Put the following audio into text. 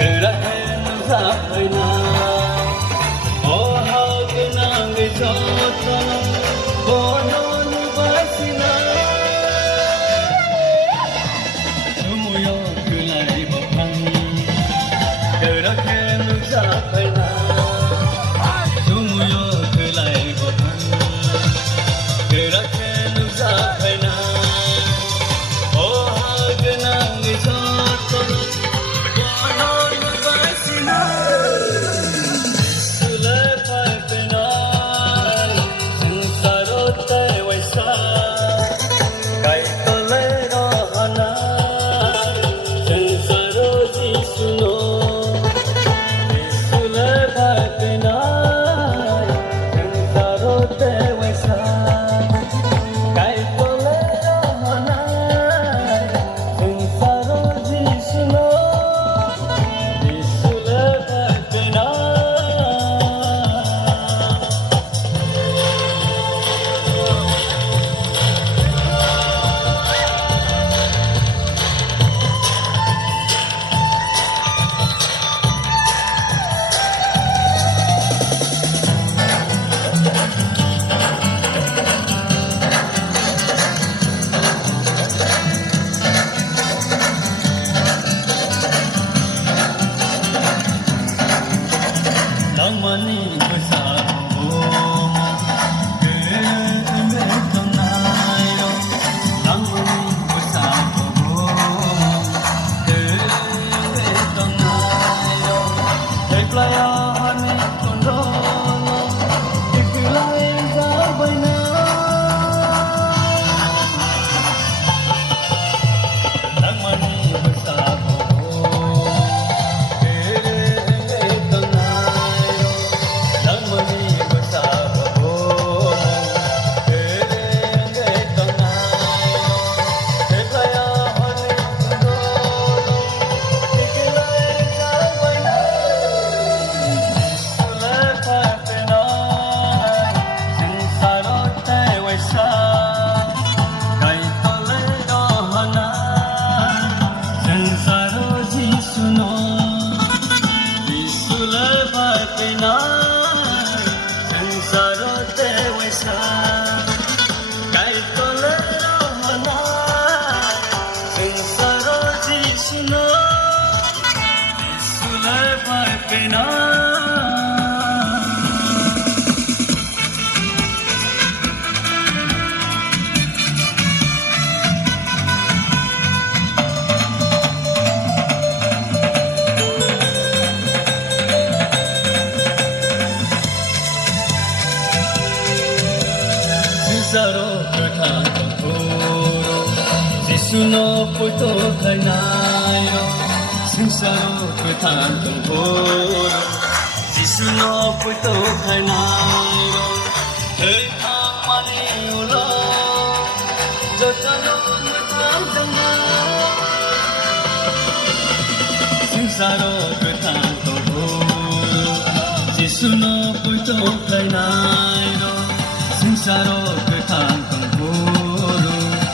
Kerahen zapna Oh hagnang jotna bonon basina Sumuyo kulai bapang Kerahen zapna Sumuyo kulai bapang Kerahen zapna Oh hagnang jotna Mani besar Saro kata koro Jisuno puto kainayo Saro kata koro Jisuno puto kainayo Hey amani ulo Jotano mutan janga Saro kata koro Jisuno puto kainayo Saro